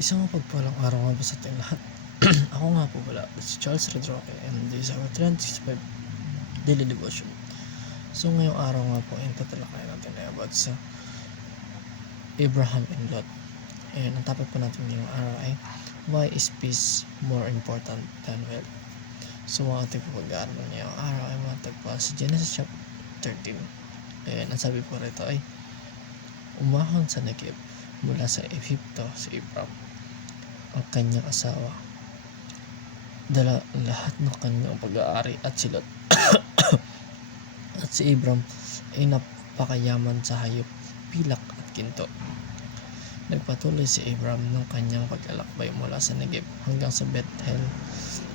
Isang mapagpalang araw nga ba sa ating lahat? Ako nga po pala, si Charles Redroque, and this is our 365 Daily Devotion. So ngayong araw nga po, yung tatalakayan natin ay about sa Abraham and Lot. And ang topic po natin ngayong araw ay, why is peace more important than wealth? So ang ating po pag-aaral ngayong araw ay matagpuan sa Genesis chapter 13. And ang sabi po rito ay, umahon sa Negev mula sa Ehipto si Abraham, ang kanyang asawa, dala lahat ng kanyang pag-aari at si Lot. At si Abraham ay napakayaman sa hayop, pilak at ginto. Nagpatuloy si Abraham ng kanyang paglalakbay mula sa Negev hanggang sa Bethel,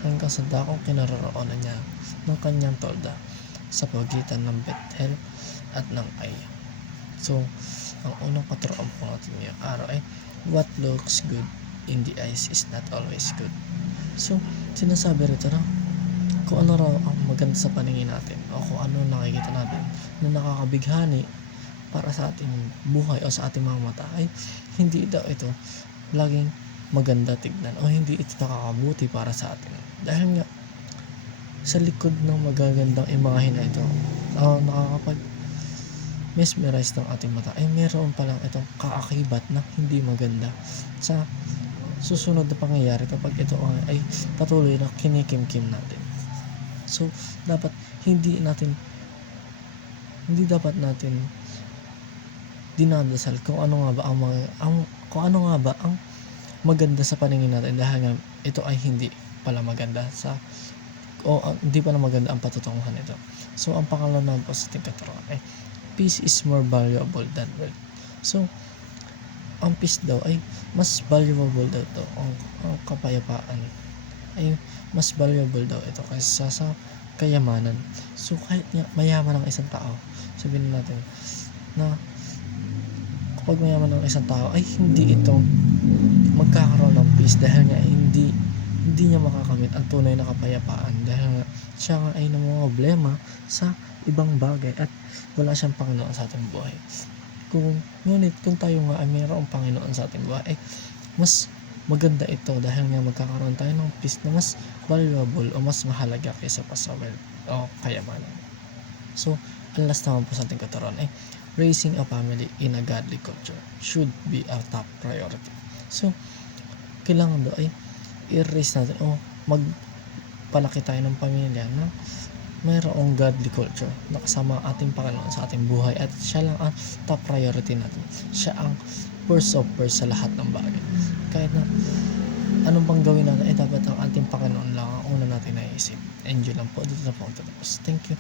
hanggang sa dakong kinaroroonan niya ng kanyang tolda sa pagitan ng Bethel at ng Ai. So, ang unang paturuan po natin ngayong araw ay, what looks good in the eyes is not always good. So, sinasabi rito na kung ano raw ang maganda sa paningin natin o kung ano nakikita natin na nakakabighani para sa ating buhay o sa ating mga mata ay hindi daw ito laging maganda tignan o hindi ito nakakabuti para sa atin. Dahil nga sa likod ng magagandang imahe na ito nakakapag mesmerize ng ating mata ay meron palang itong kaakibat na hindi maganda sa susunod na pangyayari kapag ito ay patuloy na kinikimkim natin. So, hindi dapat natin dinadasal kung ano nga ba ang maganda sa paningin natin, dahil nga ito ay hindi pala maganda hindi pala maganda ang patutunguhan nito. So, ang pangalawa naman po sa ating katuruan ay, peace is more valuable than wealth. So, ang peace daw ay mas valuable daw ito, ang kapayapaan ay mas valuable daw ito kaysa sa kayamanan. So kahit mayaman ang isang tao, sabihin natin na kapag mayaman ang isang tao ay hindi ito magkakaroon ng peace, dahil nga hindi niya makakamit ang tunay na kapayapaan, dahil nga siya nga ay namumroblema sa ibang bagay at wala siyang Panginoon sa ating buhay. Ngunit kung tayo nga ay mayroong Panginoon sa ating buhay, ay mas maganda ito, dahil nga magkakaroon tayo ng peace na mas valuable o mas mahalaga kaysa pa sa wealth o kayamanan. So, ang last naman po sa ating katuruan ay, raising a family in a godly culture should be a top priority. So, kailangan daw ay i-raise natin o magpalaki tayo ng pamilya na mayroong godly culture na kasama ating Panginoon sa ating buhay, at siya lang ang top priority natin. Siya ang first of first sa lahat ng bagay. Kahit na anong pang gawin natin, dapat ang ating Panginoon lang ang una natin naisip. Enjoy lang po. Dito na po ang tatapos. Thank you.